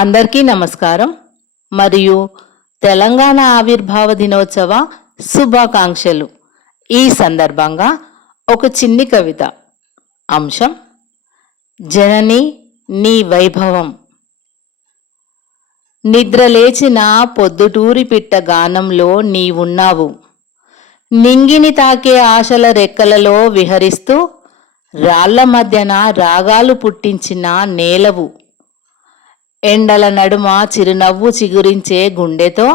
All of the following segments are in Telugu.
అందరికీ నమస్కారం మరియు తెలంగాణ ఆవిర్భావ దినోత్సవ శుభాకాంక్షలు. ఈ సందర్భంగా ఒక చిన్ని కవిత. అంశం జనని నీ వైభవం. నిద్రలేచిన పొద్దుటూరి పిట్ట గానంలో నీవున్నావు. నింగిని తాకే ఆశల రెక్కలలో విహరిస్తూ రాళ్ల మధ్యన రాగాలు పుట్టించిన నేలవు. ఎండల నడుమ చిరునవ్వు చిగురించే గుండెతో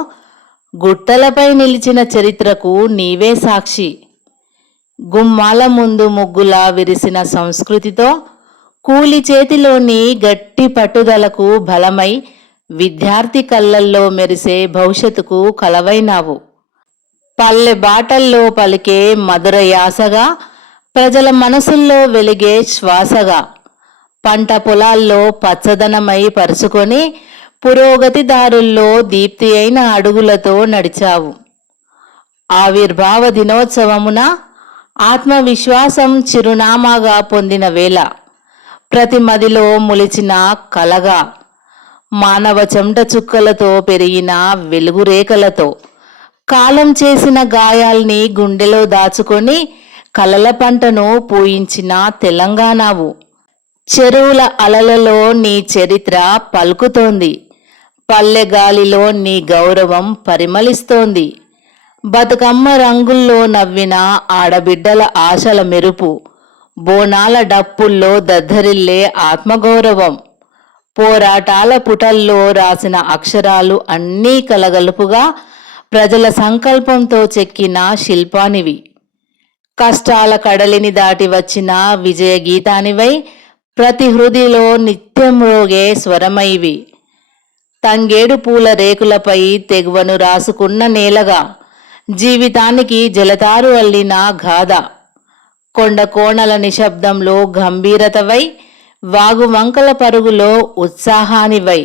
గుట్టలపై నిలిచిన చరిత్రకు నీవే సాక్షి. గుమ్మాల ముందు ముగ్గులా విరిసిన సంస్కృతితో కూలి చేతిలోని గట్టి పట్టుదలకు బలమై విద్యార్థి కళ్ళల్లో మెరిసే భవిష్యత్తుకు కలవైనావు. పల్లె బాటల్లో పలికే మధుర యాసగా, ప్రజల మనసుల్లో వెలిగే శ్వాసగా, పంట పొలాల్లో పచ్చదనమై పరుచుకొని పురోగతి దారుల్లో దీప్తి అయిన అడుగులతో నడిచావు. ఆవిర్భావ దినోత్సవమున ఆత్మవిశ్వాసం చిరునామాగా పొందిన వేళ, ప్రతి మదిలో ములిచిన కలగా, మానవ చెమట చుక్కలతో పెరిగిన వెలుగురేఖలతో కాలం చేసిన గాయాల్ని గుండెలో దాచుకొని కలల పంటను పూయించిన తెలంగాణవు. చెరువుల అలలలో నీ చరిత్ర పలుకుతోంది. పల్లె గాలిలో నీ గౌరవం పరిమళిస్తోంది. బతుకమ్మ రంగుల్లో నవ్విన ఆడబిడ్డల ఆశల మెరుపు, బోనాల డప్పుల్లో దద్దరిల్లే ఆత్మగౌరవం, పోరాటాల పుటల్లో రాసిన అక్షరాలు అన్నీ కలగలుపుగా ప్రజల సంకల్పంతో చెక్కిన శిల్పానివి. కష్టాల కడలిని దాటి వచ్చిన విజయ గీతానివై ప్రతి హృదిలో నిత్యం రోగే స్వరమైవి. తంగేడు పూల రేకులపై తెగువను రాసుకున్న నేలగా, జీవితానికి జలతారు అల్లిన గాథ, కొండ కోణల నిశ్శబ్దంలో గంభీరతవై, వాగువంకల పరుగులో ఉత్సాహానివై,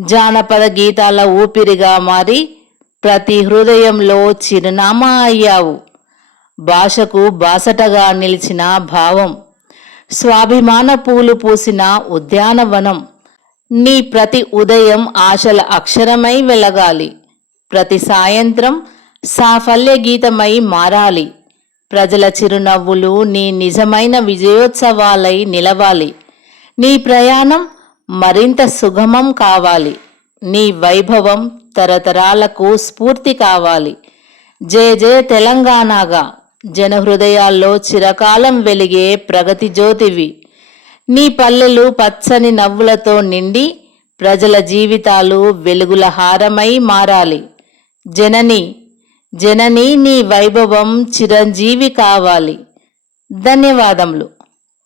జానపద గీతాల ఊపిరిగా మారి ప్రతి హృదయంలో చిరునామా అయ్యావు. భాషకు బాసటగా నిలిచిన భావం, స్వాభిమాన పూలు పూసిన ఉద్యానవనం. నీ ప్రతి ఉదయం ఆశల అక్షరమై వెలగాలి. ప్రతి సాయంత్రం సాఫల్య గీతమై మారాలి. ప్రజల చిరునవ్వులు నీ నిజమైన విజయోత్సవాలై నిలవాలి. నీ ప్రయాణం మరింత సుగమం కావాలి. నీ వైభవం తరతరాలకు స్ఫూర్తి కావాలి. జయ జయ తెలంగాణగా జనహృదయాల్లో చిరకాలం వెలిగే ప్రగతి జ్యోతివి. నీ పల్లెలు పచ్చని నవ్వులతో నిండి ప్రజల జీవితాలు వెలుగుల హారమై మారాలి. జనని జనని నీ వైభవం చిరంజీవి కావాలి. ధన్యవాదములు.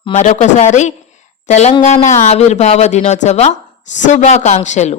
మరొకసారి తెలంగాణ ఆవిర్భావ దినోత్సవ శుభాకాంక్షలు.